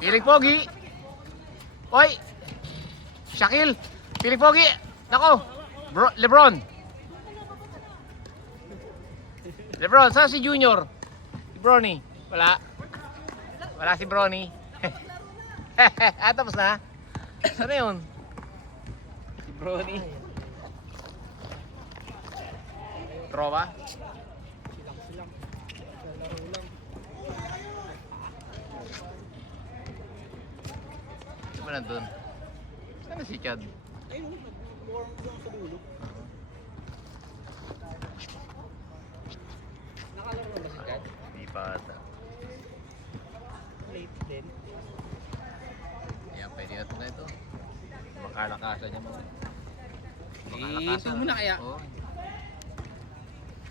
Piling Pogi. Oy. Shaquille. Piling Pogi. Nako. Lebron. Lebron, saan si Junior? Si Bronny. Wala. Wala si Bronny. Tapos na. Saan na yun? Si Bronny. Trova. Saan ba nandun? Saan na si Chad? Ayun, nag-warm doon sa dulo. Nakalaro na si Chad? Hindi pa ata. Late din. Ayan, pwede na ito na ito. Makalakasan niya mga. Ito mo na kaya? Oo.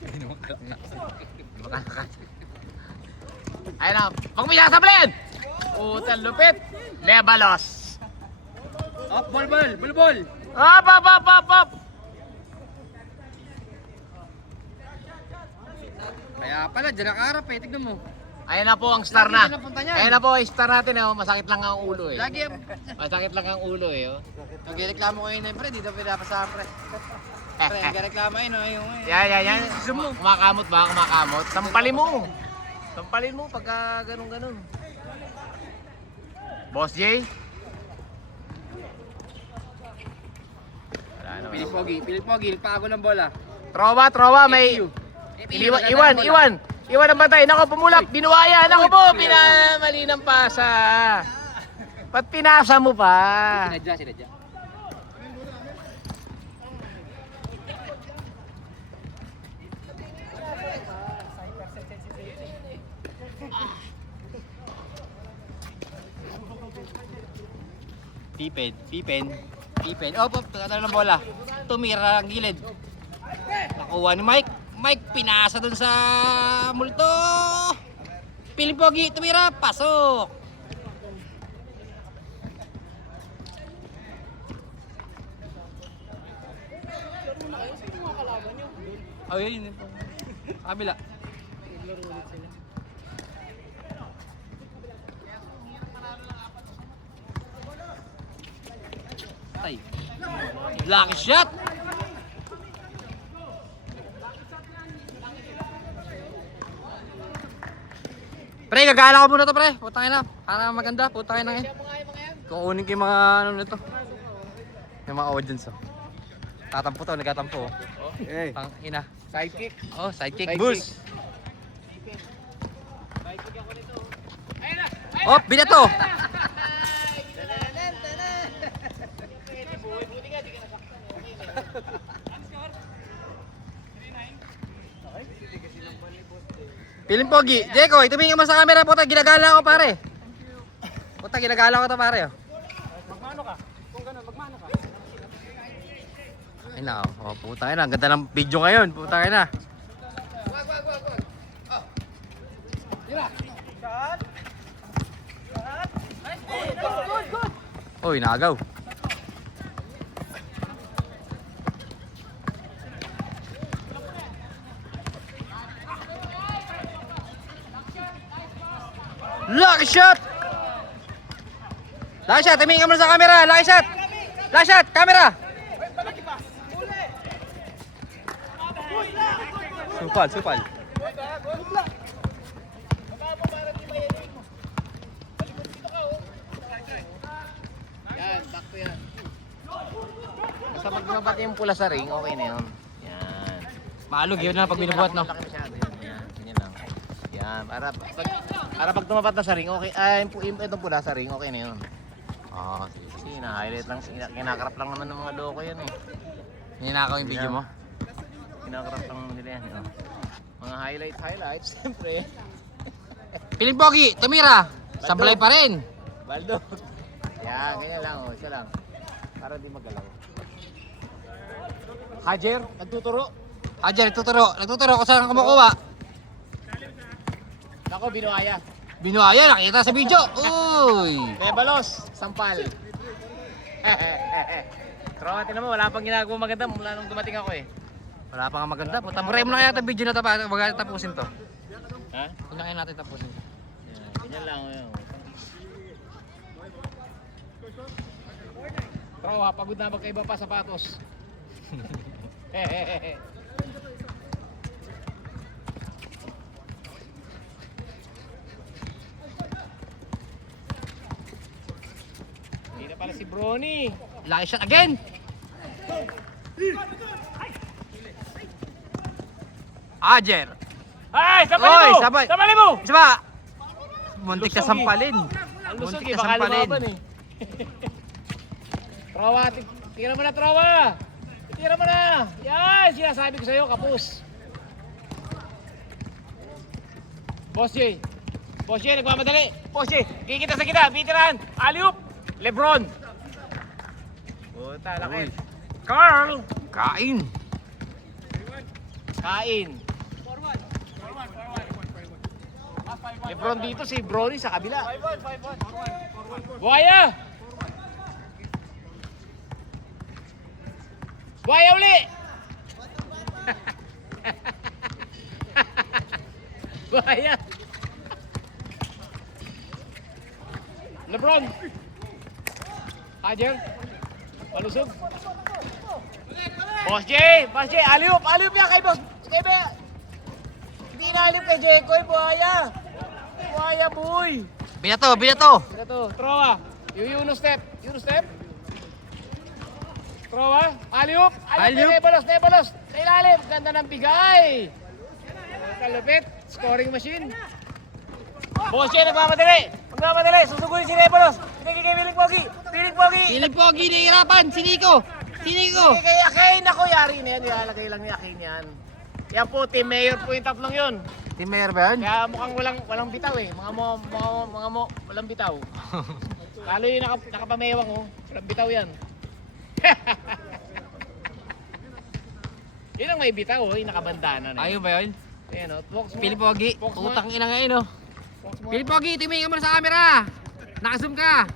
Hindi naman kalakasan. Makalakasan. Ayun na, magpisa sa blend! Utang lupit! Lebalos! Up, ball! Up! Kaya pala, dyan nakaharap eh, tignan mo. Ayan na po ang star na. Lagi na napunta niyan. Ayan na po ang star natin. Oh. Masakit lang ang ulo eh. Lagi, Masakit lang ang ulo eh. Oh. nagreklamo kayo na yun, pre, dito pinapasama, pre. Pre, nagreklamo yun, yung Yan. Kumakamot ba? Kumakamot. Sampalin mo pagka ganun. Boss J. Wala naman. Pilit Pogi, nagpago ng bola. Trova, may... Iwan ang bantay. Nako, pumulak. Binuaya. Nako po, pinamali ng pasa. Ba't pinasa mo pa? Sinadya. Pipen. Op, pagkatalo ng bola. Tumira ang gilid. Nakuha ni Mike. Mike, pinasa dun sa multo. Piling Pogi, tumira. Pasok. Oh, yun. Kabila. Ay. Lucky shot. Pre, gagala ko muna to, pre. Putangin na. Para maganda, putangin na yan. Kukunin ko yung mga ano nito. Yung mga audience, oh. Tatampo to, nagtatampo. Hey. Pang ina. Sidekick. Oh, sidekick. Sidekick. Boost. Oh, binato. Piling Pogi. Jeko, itumingin mo sa camera, puta. Ginagala ko, pare. Puta, ginagala ko to, pare. Oh. Magmano ka? Kung gano'n, magmano ka? Ay na, oh, puta na. Ang ganda ng video ngayon, puta na. Oy, nagaw. Lucky shot! Lucky shot, tumingin mo sa camera. Lucky shot! Lucky shot, camera! Supal. Yan, sakto yan. Basta pag bumabati yung pula sa ring, okay na yun. Yan. Maalog, yun na pag binubuhat, no? Laki masyado yun. Yan, ganyan lang. Yan, para pag tumapat na sa ring, okay. Itong pula sa ring, okay na yun. Oh, sige, na-highlight lang. Kinakarap lang naman ng mga loko yan eh. Ninakaw yung video mo? Kinakarap lang nila yan. Oh. Mga highlights, siyempre. Piling Pogi, tumira. Sablay pa rin. Baldo. Yan, ganyan lang. Oh. Isa lang. Para di magalaw. Hajer, nagtuturo. Hajer, nagtuturo kung saan kumukuha. Ako, binuaya. Binuaya, nakita sa video. Uy! Lebalos, sampal. Pero tinan mo, wala pang ginagawa maganda mula nung dumating ako eh. Wala pa nga maganda. Taburay mo na kaya itong video na ito para tapusin to. Ha? Hindi na kaya natin tapusin. Yan, ganyan lang. Yun. Trowa, pagod na magkaiba pa sapatos. Hindi na pala si Brony. Lucky shot again. Ajer. Ay, sabay Oy, mo! sabay. Sabay mo! Isa ba? Muntik na Lusog eh. sampalin. Ang lusog Muntik eh, na baka sampalin. lumaban eh. Trowa, tira mo na Trowa! Tira mo na! Yan! Sinasabi ko sa'yo, kapus. Boss J. Boss J, nagmamadali. Boss J, kikita sa kita, bitirahan. Aliup! Lebron! Puta, laki. Carl! Kain. Kain. Lebron dito, si Brony sa kabila. Buhaya! Buhaya uli! Buhaya! Lebron! Hajer! Palusog! Boss J! Boss J! Aliup! Aliup yan kay Boss! Kay Be! Hindi na aliup kay Jekoy! Buhaya! Buhaya boy! Binato, binato. Sino to? Trowa. Yuno step. Yuno step. Trowa. Aliup. Aliup. Nebalos. Nebalos. Sa ilalim. Ganda ng bigay. Kalupit. Scoring machine. Boss yan. Nagmamadali. Nagmamadali. Susugurin si Nebalos. Pinigay kay Piling Pogi. Piling Pogi. Piling Pogi, nahihirapan. Si Nico. Si Nico. Pinigay kay Akain. Ako, yari na yan. Ilalagay lang ni Akain yan. Yan po, team mayor po yung tatlong yun. Team Mayor ba yun? Kaya mukhang walang bitaw eh. Mga walang bitaw. Lalo yung nakapamewang oh. Walang bitaw yan. Yun ang may bitaw oh. Yung nakabandana na. Ayun ba yun? Ayan oh. Walks mo. Piling Pogi. Walks mo. Utang ina ngayon oh. Walks mo. Piling Pogi, tumingin ka muna sa camera. Nakazoom ka.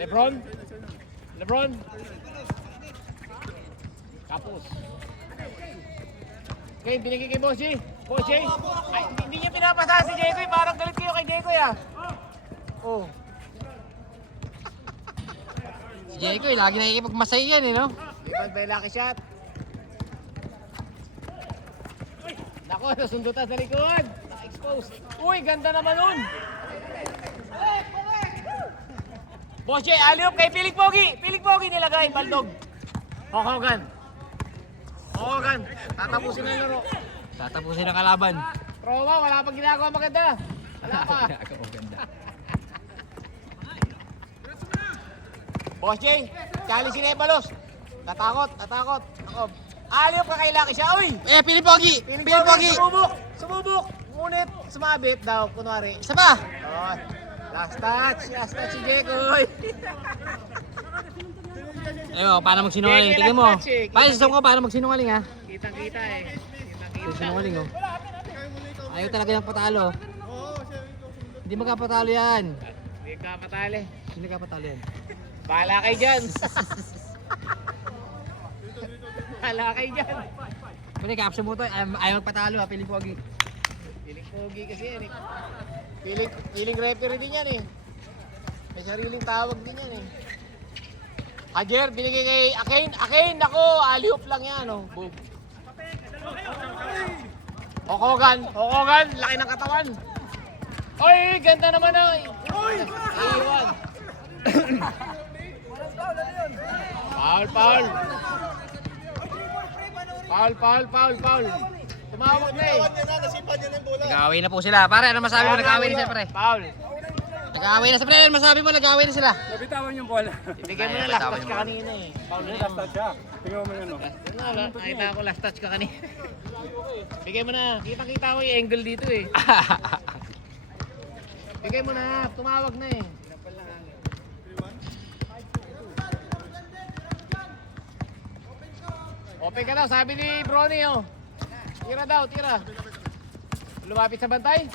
Lebron. Lebron. Kapos. Okay, binigay kay Boss J. Boss J. Ay, hindi niya pinapasa si Jekoy. Parang galit kayo kay Jekoy ah. Oh. Si Jayco, lagi nakikipagmasay yan eh no? Ivan by lucky shot. Nako, nasundutan sa likod. Na-expose. Uy, ganda naman nun. Boss J, aliup kay Piling Pogi. Piling Pogi nilagay, Baldog. Hogan. Hogan. Tatapusin na yung laro. Tatapusin ang kalaban. Trowa, wala pang ginagawa maganda. Wala pa. Boss J, challenge si Nebalos. Natakot. Ako. Aliup ka kay Lucky siya. Uy! Eh, Piling Pogi! Piling Pogi! Sumubok! Ngunit, sumabit daw, kunwari. Isa pa! Oh, last touch si Jekoy. Ayun, paano magsinungaling? Kaya Tingnan mo. last touch eh. Paano sa ko, paano magsinungaling ha? Kitang-kita eh. Sinungaling oh. Ayaw talaga ng patalo. Hindi magkapatalo yan. Hindi ka matali. Hindi magkapatalo yan. Bahala kayo dyan. Bahala kayo dyan. Kung caption mo to, ayaw magpatalo ha, Piling Pogi. Piling Pogi kasi yan eh. Piling referee din yan eh. May sariling tawag din yan eh. Hajer, binigay kay Akain, nako, aliup lang yan oh. Boom. Hogan, laki ng katawan. Oy, ganda naman ah. Iwan. Foul. Tumawag na eh. Nag-away na po sila. Pare, ano masabi mo? Nag-away na sila, pare. Foul. Nag-away na sila, pare. Ano masabi mo? Nag-away na sila. Nabitawan yung bola. Ibigay mo na last touch ka kanina eh. Foul na Last touch siya. Tingnan mo yun, no? Nakita ko last touch ka kanina. Bigay mo na. Kita-kita ko yung angle dito eh. Bigay mo na. Tumawag na eh. Open ka daw, sabi ni Brony oh. Tira daw. Lumapit sa bantay.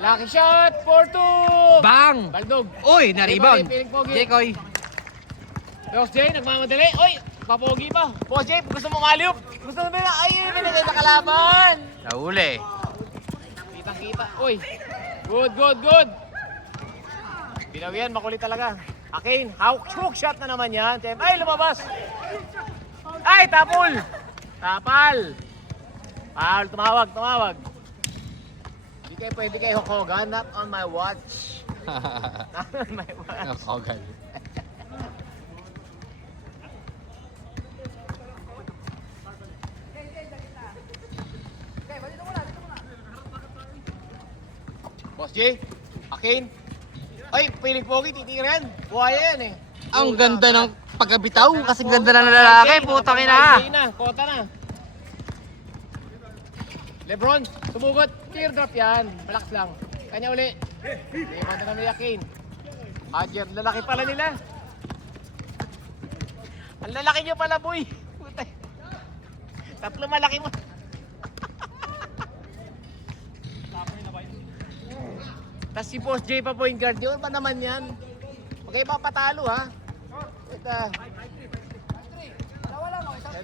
Lucky shot, 4-2! Bang! Baldog. Uy, na-rebound. Piling Pogi. Jekoy. Boss J, nagmamadali. Uy, papogi pa. Boss J, gusto mo maliup? Gusto mo na? Ay, binigay sa kalaban. Nahuli. Kitang-kita. Uy, good. Binawian, makulit talaga. Akin, hook shot na naman yan. Ay, lumabas. Ay, tapol. Tapal. Foul, tumawag. Hindi kayo pwede kay Hulk Hogan, not on my watch. Not on my watch. Hogan. Boss J, Akin. Ay, piling pogi, titiran. Buhaya yan eh. Ang ganda ng pagkabitaw kasi ganda na ng lalaki, putang ina. Kota na. Lebron, sumugot. Teardrop yan. Relax lang. Kanya uli. Hindi mo na may Akin. Hajer, lalaki pala nila. Ang lalaki nyo pala, boy. Putay. Tatlo malaki mo. Tapos si Boss J pa point guard yun. Pa naman yan? Huwag kayo papatalo ha. Ito.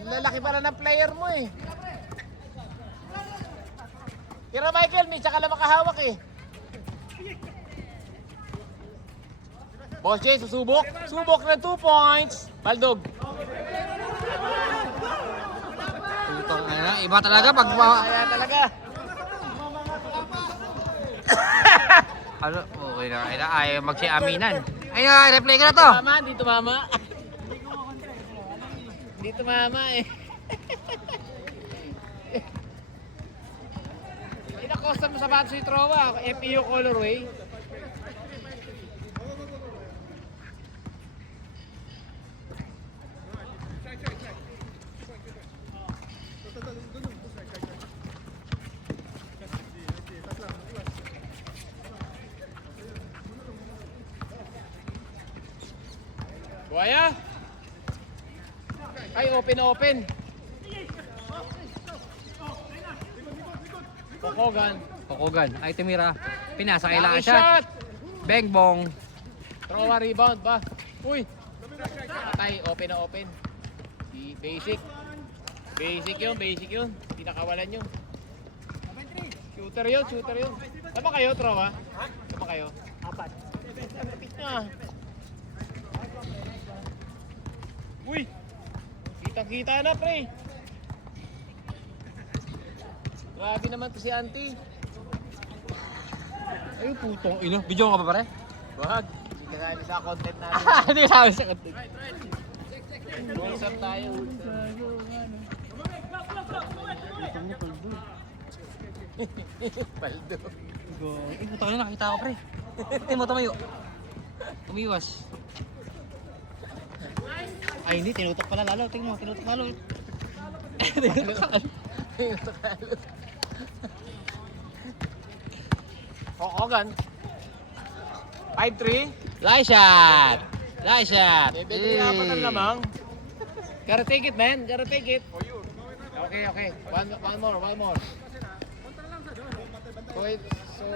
Ang lalaki pala ng player mo eh. Kira Michael, may tsaka lang makahawak eh. Boss J, susubok. Subok ng 2 points. Baldog. Putang ina, iba talaga pag Kaya talaga. ano, okay na, ayaw magsiaminan. Ayun, replay ko na to. Mama, dito mama. Dito mama eh. Ina-custom sa bato si Trowa. FPU colorway. Buhaya. Ay, open. Kokogan, ay tumira. Pinasa kailangan Lucky shot. shot. Bang bong. Trowa rebound ba? Uy. Patay, open. Basic. Basic yun. Hindi nakawalan yun. Shooter yun. Tama kayo, Trowa? Tama kayo? 4. Lapit na. Uy! Kitang-kita na, pre. Grabe naman to si Auntie. Ay, putong ino. Video ka ba pare? Wag. Hindi ka sa content natin. Hindi ka sabi sa content. Usap tayo. Paldo. Ay, putang ino, nakita ko pre. Ay, mo tumayo. Umiwas. Ay, hindi. Tinutok pala lalo. Tingnan mo, tinutok lalo. Hogan. 5-3. Light shot! Bebe nga pa ng lamang. Gotta take it, man. Gotta take it. Okay. One more. So,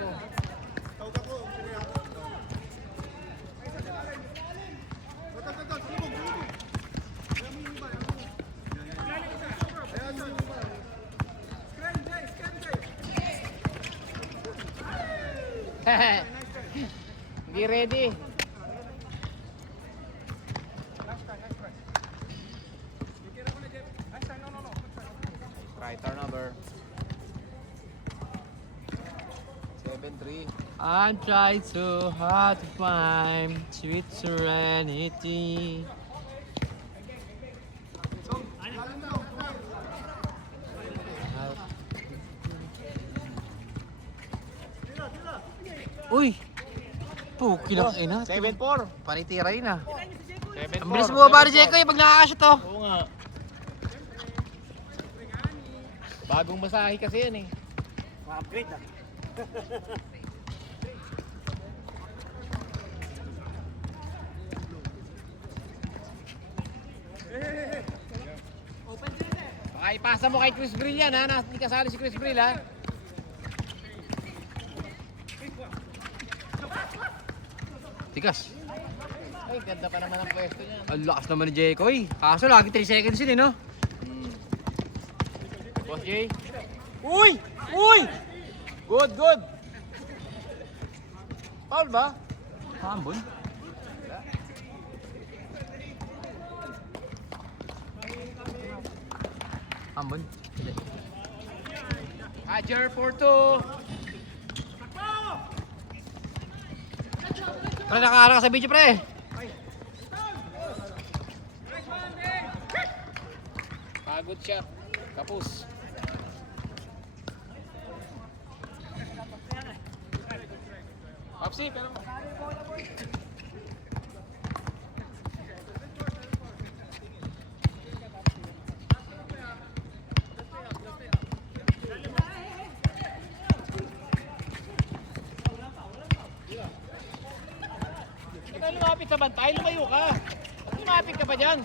hindi ready. Try turnover. 7-3. I'm trying so hard to find sweet serenity. Uy! Puki lang ina. 7-4. Paritira yun ah. 7-4. Ang bilis mo ba ni Jeko pag nakakasya to? Oo nga. Bagong masahe kasi yan eh. Ma-upgrade ah. Baka ipasa mo kay Chris Brill yan ha. Hindi kasali si Chris Brill ha. Tikas. Ay, ganda pa naman ang pwesto niya. Ang lakas naman ni Jeko eh. Kaso lagi 3 seconds yun eh no? Boss J. Uy! Good. Foul ba? Hambon? Hambon? Hindi. Hajer for 2. Pre, nakaharang ka sa video, pre. Pagod siya. Kapus. Popsi, pero... Ikaw lumapit sa bantay, lumayo ka. Lumapit ka pa dyan.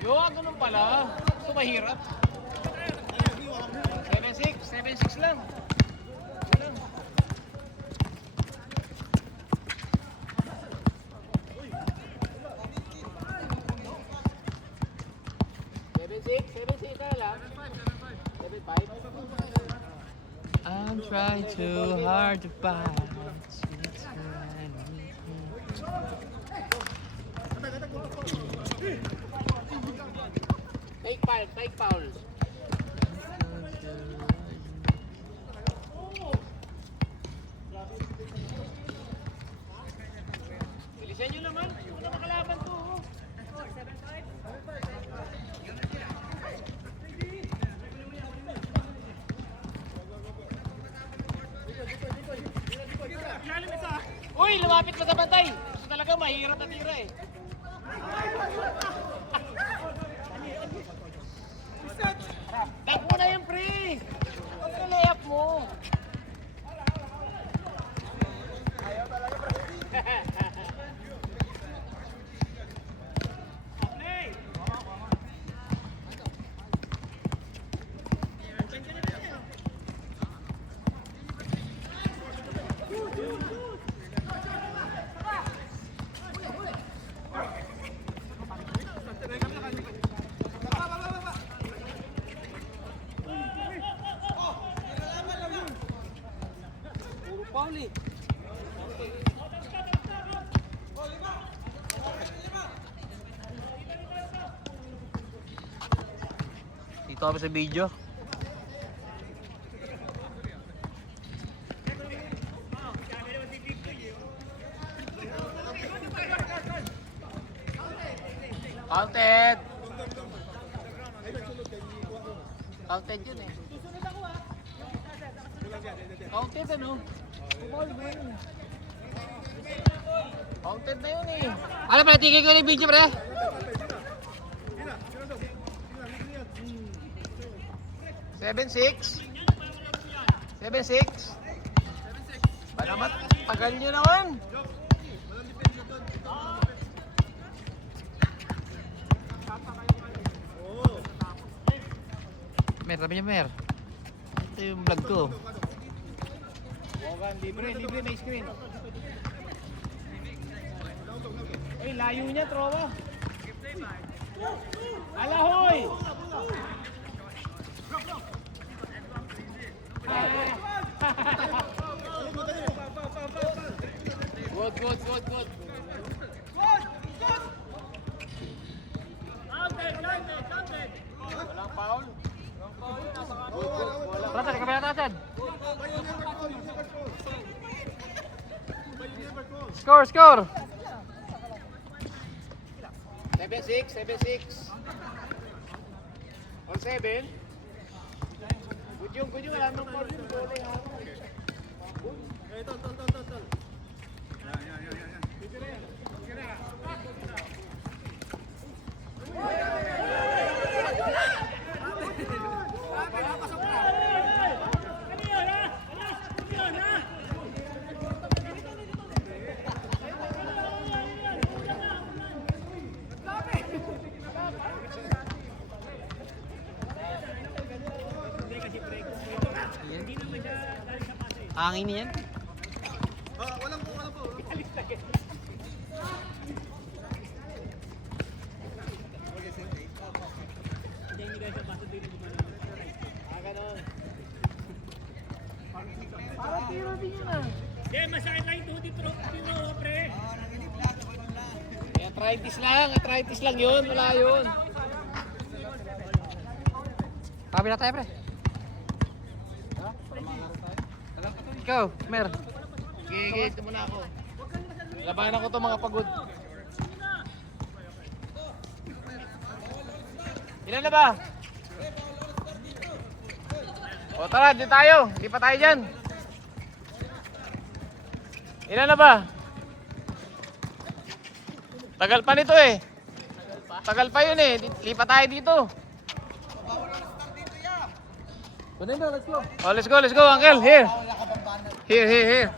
Ganun pala. Ito mahirap. 7-6 lang. Lang. Seven six na lang. 7-5. I'm trying too hard to find. Take foul. Bilisan nyo naman. Ano makalaban to? Uy, lumapit ka sa bantay. Gusto talaga mahirap na tira eh. Tag mo na yung pre! Huwag ka layup mo! Ayaw talaga pre! Dito kami sa video. Counted! Counted yun eh. Counted ano? Counted na yun eh. Ano pre, tigil ko yung video, pre. Seven six. Palamat, tagal nyo naman. Mer, sabi niya, Mer. Ito yung vlog ko. Mogan, libre may screen. Uy, layo niya, tropa. Alahoy! Good. Walang foul? Tara, kamera natin. Score! 7-6. On 7. Good yung alam ng foul yung goal eh. Hangin niyan. Walang po. Para tiro din yun ah. Masakit lang yung tuti, pero pre. Arthritis lang yun, wala yun. Kabila tayo, pre. Ikaw, Mer. Gigit muna ako. Labanan ko to mga pagod. Ilan na ba? O tara, dito tayo. Hindi pa tayo dyan. Ilan na ba? Tagal pa nito eh. Tagal pa yun eh. Lipat tayo dito. Oh, let's go, uncle. Here. Here.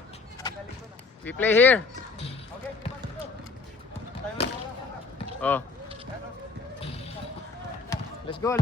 We play here. Oh. Let's go.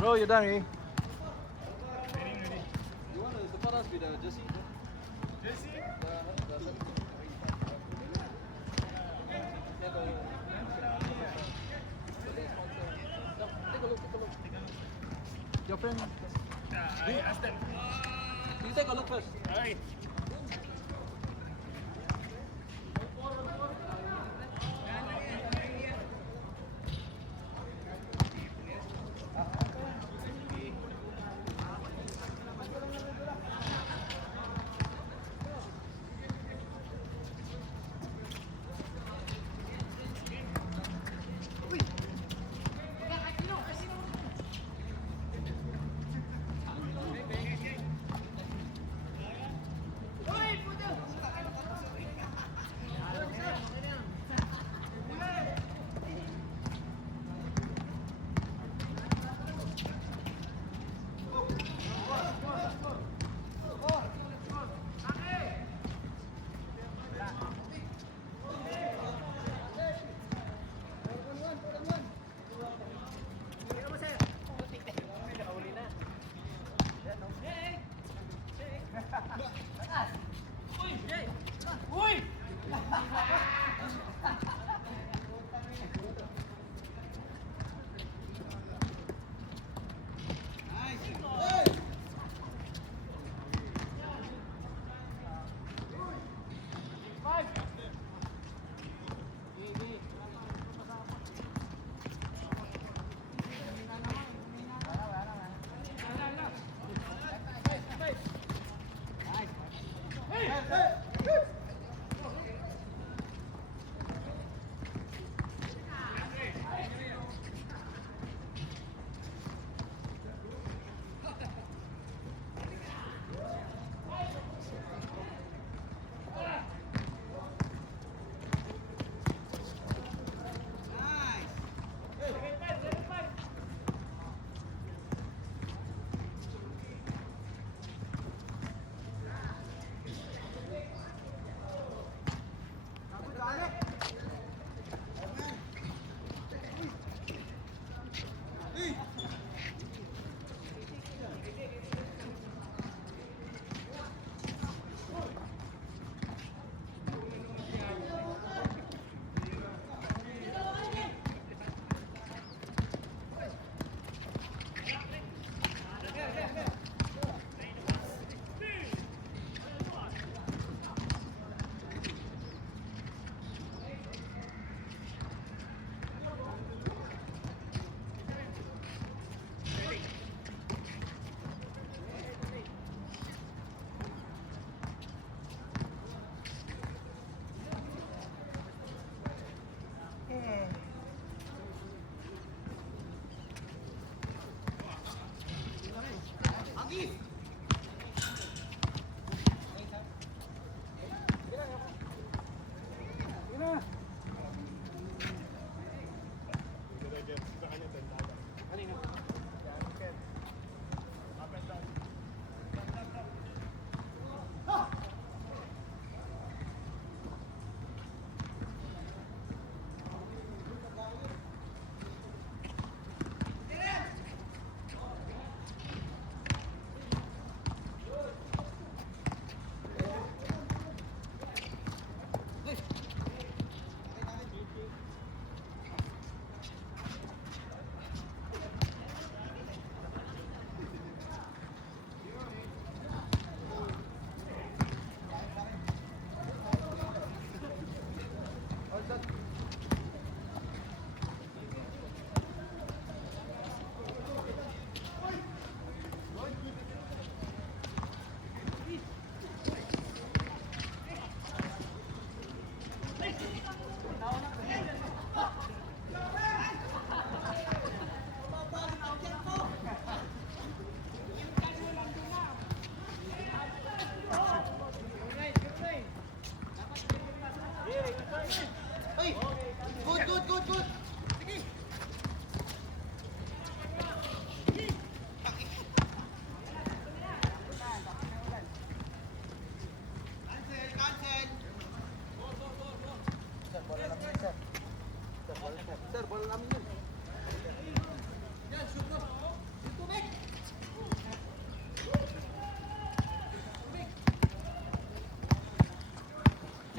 Bro, you're done, eh? Your friend. You take a look first. Alright.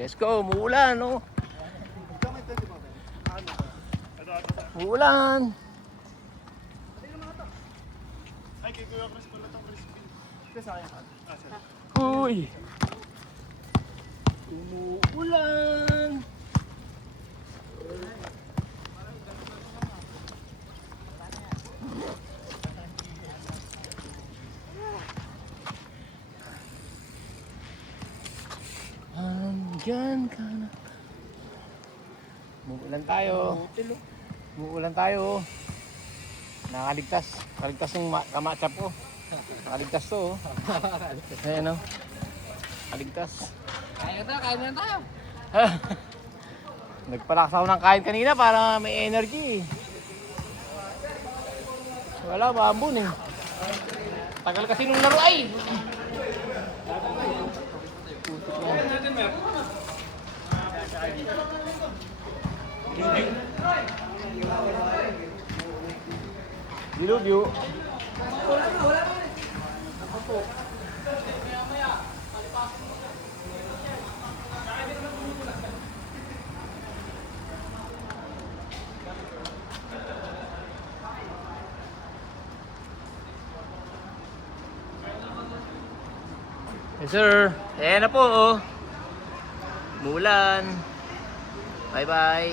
Let's go, muulan, no? Muulan. Uy. Umuulan. Andyan ka na. Umuulan tayo. Umuulan tayo. Nakaligtas. Kaligtas yung kamachap ko. Nakaligtas to. Ayan o. Nakaligtas. Kaya na tayo. Nagpalakas ako ng kain kanina para may energy. Wala, maambun eh. Tagal kasi nung laro ay. Dilubyo. Yes sir. Ayan na po oh. Mulan. Bye bye.